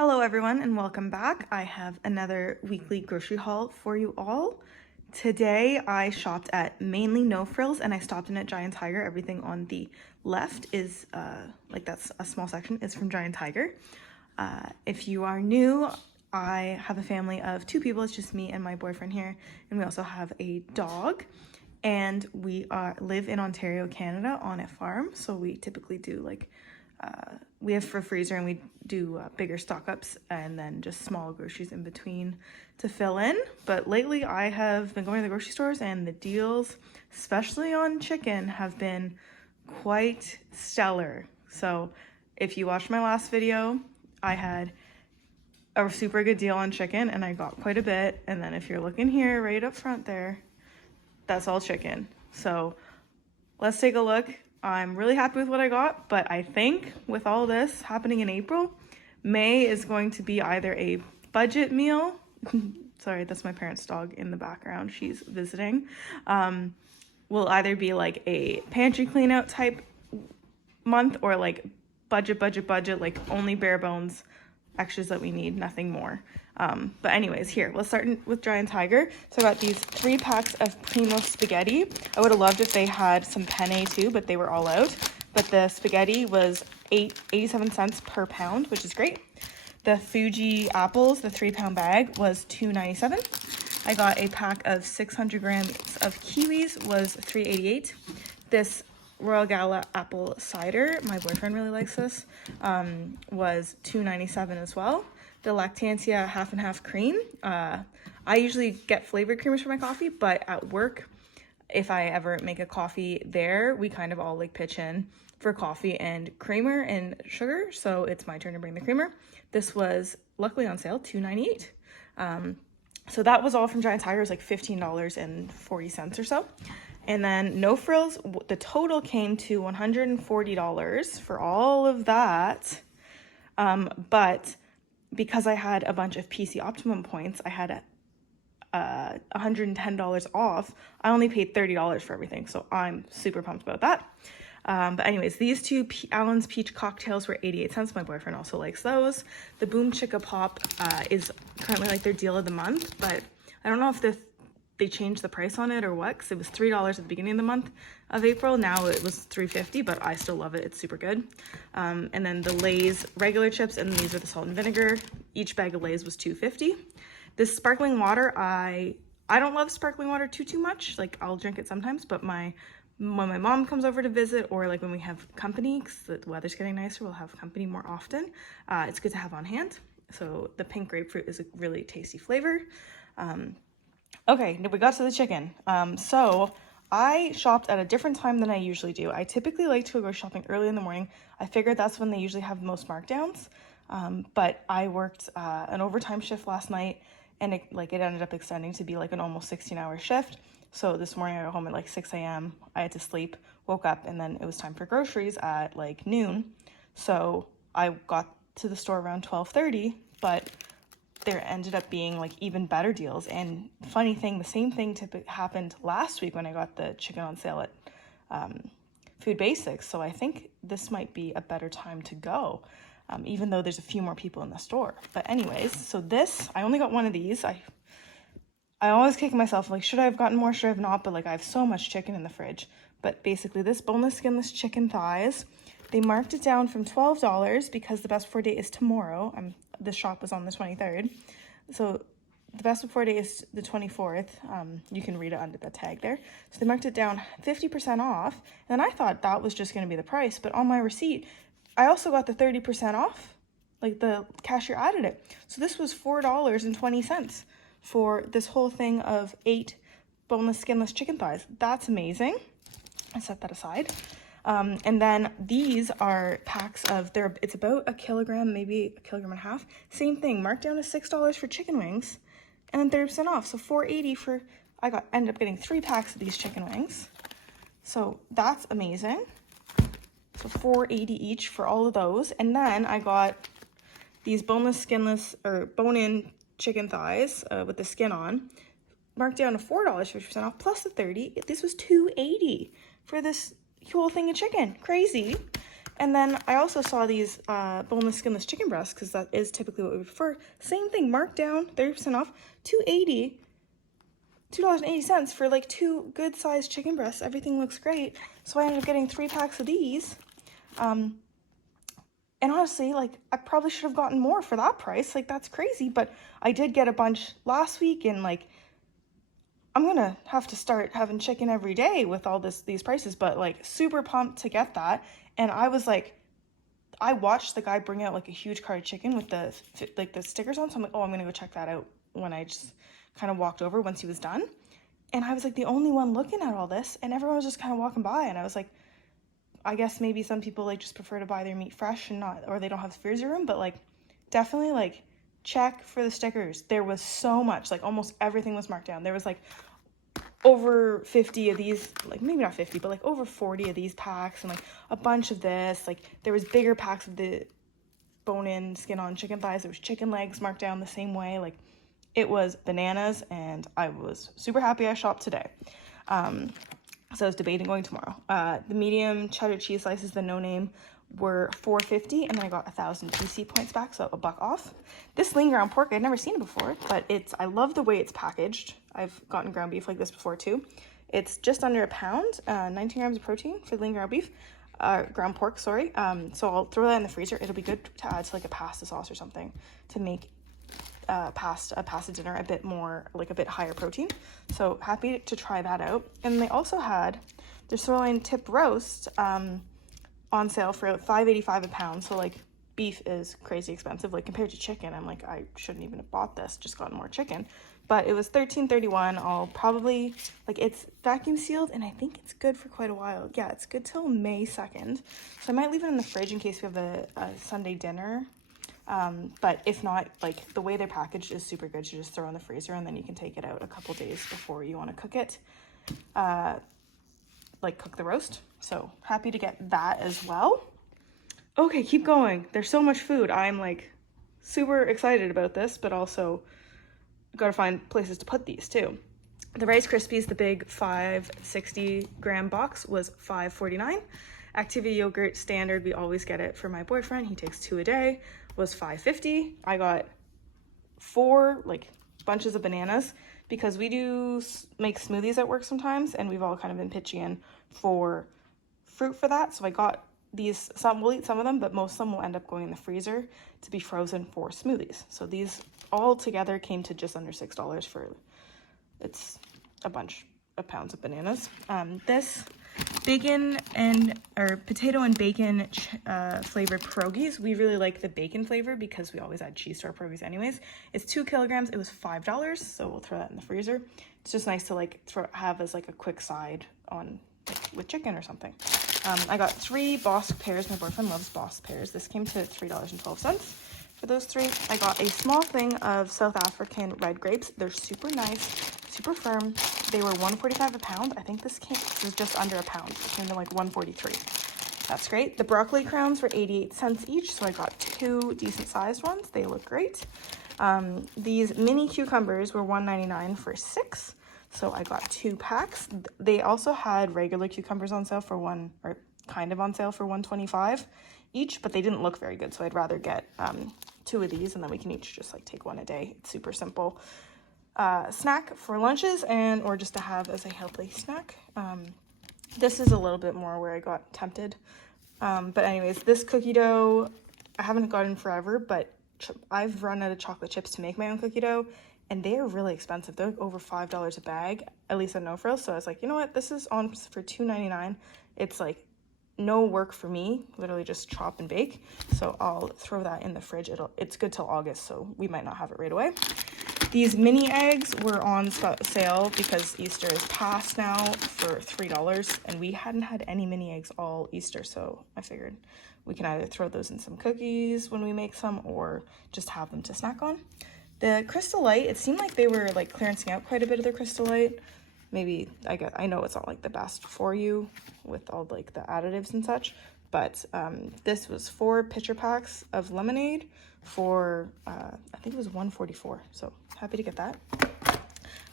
Hello everyone and welcome back. I have another weekly grocery haul for you all. Today I shopped at mainly No Frills and I stopped in at Giant Tiger. Everything on the left is that's a small section is from Giant Tiger. If you are new, I have a family of 2 people. It's just me and my boyfriend here, and we also have a dog. And we live in Ontario, Canada on a farm, so we typically do we have a freezer and we do bigger stock ups and then just small groceries in between to fill in. But lately I have been going to the grocery stores and the deals, especially on chicken, have been quite stellar. So if you watched my last video, I had a super good deal on chicken and I got quite a bit. And then if you're looking here right up front there, that's all chicken. So let's take a look. I'm really happy with what I got, but I think with all this happening in April, May is going to be either a budget meal. Sorry, that's my parents' dog in the background. She's visiting. Will either be like a pantry clean out type month or like budget, like only bare bones extras that we need, nothing more. But anyways, here, let's start with Giant Tiger. So I got these 3 packs of Primo spaghetti. I would have loved if they had some penne too, but they were all out. But the spaghetti was 87 cents per pound, which is great. The Fuji apples, the 3-pound bag, was $2.97. I got a pack of 600 grams of kiwis, was $3.88. This Royal Gala apple cider, my boyfriend really likes this, was $2.97 as well. The Lactantia half and half cream. I usually get flavored creamers for my coffee, but at work, if I ever make a coffee there, we kind of all like pitch in for coffee and creamer and sugar. So it's my turn to bring the creamer. This was luckily on sale, $2.98. So that was all from Giant Tiger. It was like $15.40 or so. And then No Frills, the total came to $140 for all of that. But because I had a bunch of PC Optimum points, I had $110 off. I only paid $30 for everything, so I'm super pumped about that. But anyways, these 2 Allen's Peach cocktails were 88 cents. My boyfriend also likes those. The Boom Chicka Pop is currently like their deal of the month, but I don't know if they changed the price on it or what, because it was $3 at the beginning of the month of April. Now it was $3.50, but I still love it. It's super good. And then the Lay's regular chips, and these are the salt and vinegar. Each bag of Lay's was $2.50. This sparkling water, I don't love sparkling water too much. Like, I'll drink it sometimes, but when my mom comes over to visit, or like when we have company, because the weather's getting nicer, we'll have company more often. It's good to have on hand. So the pink grapefruit is a really tasty flavor. Okay, we got to the chicken. So I shopped at a different time than I usually do. I typically like to go shopping early in the morning. I figured that's when they usually have the most markdowns. But I worked an overtime shift last night, and it ended up extending to be like an almost 16-hour shift. So this morning I got home at like 6 a.m. I had to sleep, woke up, and then it was time for groceries at like noon. So I got to the store around 12:30, but there ended up being like even better deals. And funny thing, the same thing happened last week when I got the chicken on sale at Food Basics. So I think this might be a better time to go, even though there's a few more people in the store. But anyways, so this, I only got one of these. I always kick myself, like, should I have gotten more, should I have not? But like, I have so much chicken in the fridge. But basically this boneless, skinless chicken thighs, they marked it down from $12 because the best before date is tomorrow. This shop was on the 23rd. So the best before date is the 24th. You can read it under the tag there. So they marked it down 50% off. And I thought that was just going to be the price. But on my receipt, I also got the 30% off. Like, the cashier added it. So this was $4.20 for this whole thing of 8 boneless, skinless chicken thighs. That's amazing. I set that aside. And then these are packs of, it's about a kilogram, maybe a kilogram and a half. Same thing, marked down to $6 for chicken wings, and then 30% off. So $4.80 for, ended up getting 3 packs of these chicken wings. So that's amazing. So $4.80 each for all of those. And then I got these boneless, skinless, or bone-in chicken thighs with the skin on, marked down to $4, 50% off, plus the 30. This was $2.80 for this whole thing of chicken. Crazy. And then I also saw these boneless skinless chicken breasts, because that is typically what we prefer. Same thing, marked down, 30% off, $2.80 for like 2 good sized chicken breasts. Everything looks great. So I ended up getting 3 packs of these. And honestly, like, I probably should have gotten more for that price. Like, that's crazy. But I did get a bunch last week, and like, I'm gonna have to start having chicken every day with all these prices. But like, super pumped to get that. And I was like, I watched the guy bring out like a huge cart of chicken with the stickers on. So I'm like, oh, I'm gonna go check that out when I just kind of walked over once he was done. And I was like the only one looking at all this, and everyone was just kind of walking by, and I was like, I guess maybe some people like just prefer to buy their meat fresh and not, or they don't have freezer room, but like definitely like check for the stickers. There was so much, like almost everything was marked down. There was like over 50 of these, like maybe not 50, but like over 40 of these packs, and like a bunch of this. Like there was bigger packs of the bone-in skin-on chicken thighs. There was chicken legs marked down the same way. Like it was bananas, and I was super happy I shopped today. So I was debating going tomorrow. The medium cheddar cheese slices, the no name, were $4.50, and then I got 1,000 GC points back, so $1 off. This lean ground pork, I'd never seen it before, but I love the way it's packaged. I've gotten ground beef like this before too. It's just under a pound, 19 grams of protein for the lean ground beef, ground pork, sorry. So I'll throw that in the freezer. It'll be good to add to like a pasta sauce or something to make pasta dinner a bit more, like a bit higher protein. So happy to try that out. And they also had their sirloin tip roast on sale for $5.85 a pound. So like beef is crazy expensive, like compared to chicken. I'm like, I shouldn't even have bought this, just gotten more chicken. But it was $13.31. I'll probably, like, it's vacuum sealed, and I think it's good for quite a while. Yeah, it's good till May 2nd. So I might leave it in the fridge in case we have a Sunday dinner. But if not, like, the way they're packaged is super good. You just throw in the freezer, and then you can take it out a couple days before you want to cook it, like cook the roast. So happy to get that as well. Okay, keep going. There's so much food. I'm like super excited about this, but also gotta find places to put these too. The Rice Krispies, the big 560 gram box, was $5.49. Activia yogurt standard, we always get it for my boyfriend, he takes 2 a day, was $5.50. I got 4 like bunches of bananas because we do make smoothies at work sometimes, and we've all kind of been pitching in for fruit for that. So I got these, we'll eat some of them, but most of them will end up going in the freezer to be frozen for smoothies. So these all together came to just under $6 for, it's a bunch of pounds of bananas. This bacon or potato and bacon flavored pierogies, we really like the bacon flavor because we always add cheese to our pierogies anyways. It's 2 kilograms. It was $5, so we'll throw that in the freezer. It's just nice to like have as like a quick side on like with chicken or something. I got 3 Bosc pears. My boyfriend loves Bosc pears. This came to $3.12 for those 3. I got a small thing of South African red grapes. They're super nice, super firm. They were $1.45 a pound. I think this was just under a pound. It came to like $1.43. That's great. The broccoli crowns were 88 cents each, so I got 2 decent sized ones. They look great. These mini cucumbers were $1.99 for 6. So I got 2 packs. They also had regular cucumbers on sale for kind of on sale for $1.25 each, but they didn't look very good. So I'd rather get 2 of these, and then we can each just like take 1 a day. It's super simple. Snack for lunches or just to have as a healthy snack. This is a little bit more where I got tempted. But anyways, this cookie dough, I haven't gotten forever, but I've run out of chocolate chips to make my own cookie dough, and they are really expensive. They're like over $5 a bag, at least at No Frills. So I was like, you know what? This is on for $2.99. It's like no work for me, literally just chop and bake. So I'll throw that in the fridge. It's good till August, so we might not have it right away. These mini eggs were on sale because Easter is past now for $3, and we hadn't had any mini eggs all Easter, so I figured we can either throw those in some cookies when we make some or just have them to snack on. The Crystal Light, it seemed like they were like clearancing out quite a bit of their Crystal Light. Maybe, I know it's not like the best for you with all like the additives and such, but this was 4 pitcher packs of lemonade for, I think it was $1.44, so happy to get that.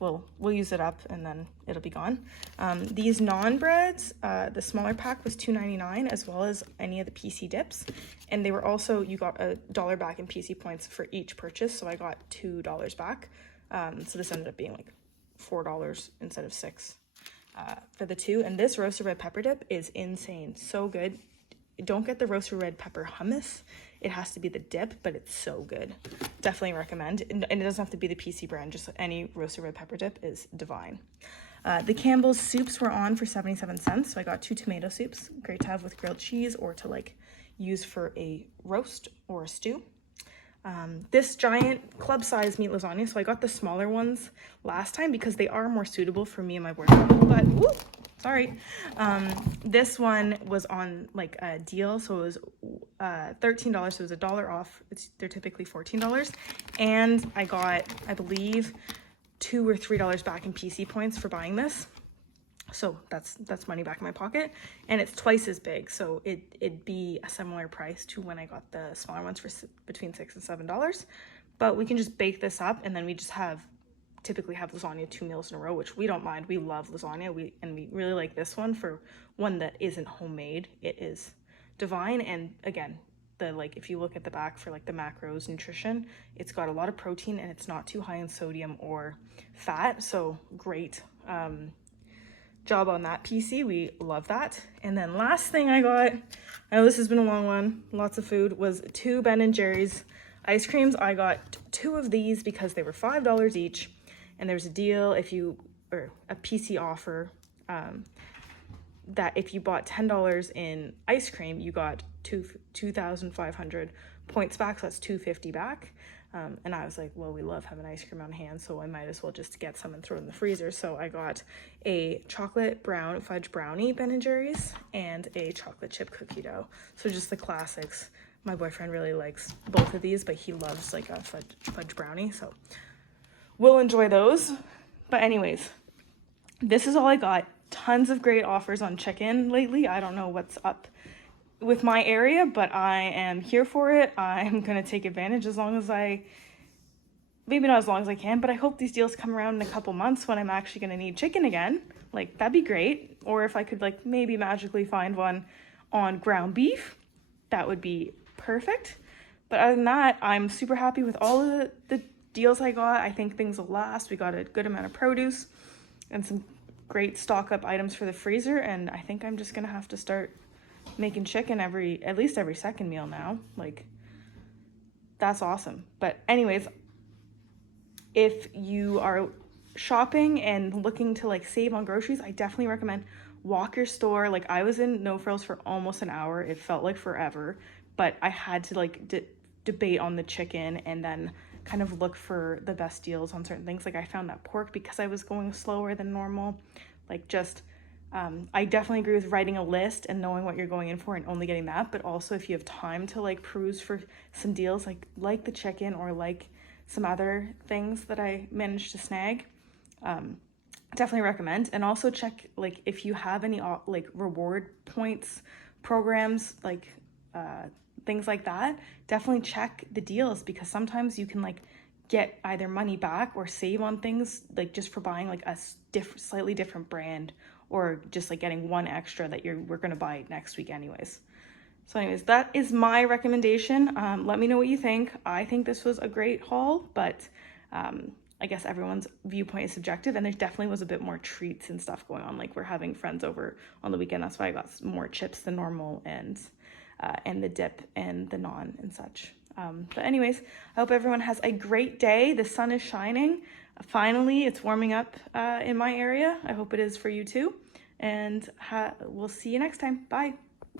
we'll use it up and then it'll be gone. These naan breads, the smaller pack was $2.99, as well as any of the PC dips, and they were also, you got $1 back in PC points for each purchase, so I got $2 back. So this ended up being like $4 instead of $6 for the two. And this roasted red pepper dip is insane, so good. Don't get the roasted red pepper hummus. It has to be the dip, but it's so good. Definitely recommend. And it doesn't have to be the PC brand, just any roasted red pepper dip is divine. The Campbell's soups were on for 77 cents. So I got 2 tomato soups. Great to have with grilled cheese or to like use for a roast or a stew. This giant club size meat lasagna. So I got the smaller ones last time because they are more suitable for me and my boyfriend, but whoop, sorry. This one was on like a deal, so it was $13, so it was $1 off. They're typically $14, and I got, I believe, $2 or $3 back in PC points for buying this. So that's money back in my pocket, and it's twice as big, so it'd be a similar price to when I got the smaller ones for between $6 and $7. But we can just bake this up, and then we just typically have lasagna 2 meals in a row, which we don't mind. We love lasagna, we really like this one for one that isn't homemade. It is divine. And again, if you look at the back for like the macros nutrition, it's got a lot of protein and it's not too high in sodium or fat, so great job on that, PC. We love that. And then last thing I got, I know this has been a long one, lots of food, was 2 Ben & Jerry's ice creams. I got 2 of these because they were $5 each, and there's a deal or a PC offer that if you bought $10 in ice cream, you got 2,500 points back, so that's $250 back. And I was like, well, we love having ice cream on hand, so I might as well just get some and throw it in the freezer. So I got a chocolate fudge brownie Ben & Jerry's and a chocolate chip cookie dough. So just the classics. My boyfriend really likes both of these, but he loves like a fudge brownie, so we'll enjoy those. But anyways, this is all I got. Tons of great offers on chicken lately. I don't know what's up with my area, but I am here for it. I'm gonna take advantage maybe not as long as I can, but I hope these deals come around in a couple months when I'm actually gonna need chicken again. Like, that'd be great. Or if I could like maybe magically find one on ground beef, that would be perfect. But other than that, I'm super happy with all of the deals I got. I think things will last. We got a good amount of produce and some great stock up items for the freezer, and I think I'm just gonna have to start making chicken at least every second meal now. Like, that's awesome. But anyways, if you are shopping and looking to like save on groceries, I definitely recommend walk your store. Like, I was in No Frills for almost an hour. It felt like forever, but I had to like debate on the chicken and then kind of look for the best deals on certain things. Like, I found that pork, because I was going slower than normal, like just I definitely agree with writing a list and knowing what you're going in for and only getting that. But also, if you have time to like peruse for some deals, like the chicken or like some other things that I managed to snag, definitely recommend. And also check like if you have any like reward points programs, like things like that. Definitely check the deals, because sometimes you can like get either money back or save on things, like just for buying like a slightly different brand, or just like getting one extra that we're gonna buy next week anyways. So anyways, that is my recommendation. Let me know what you think. I think this was a great haul, but I guess everyone's viewpoint is subjective, and there definitely was a bit more treats and stuff going on. Like, we're having friends over on the weekend. That's why I got more chips than normal, and the dip and the naan and such. But anyways, I hope everyone has a great day. The sun is shining. Finally, it's warming up in my area. I hope it is for you too. And we'll see you next time. Bye.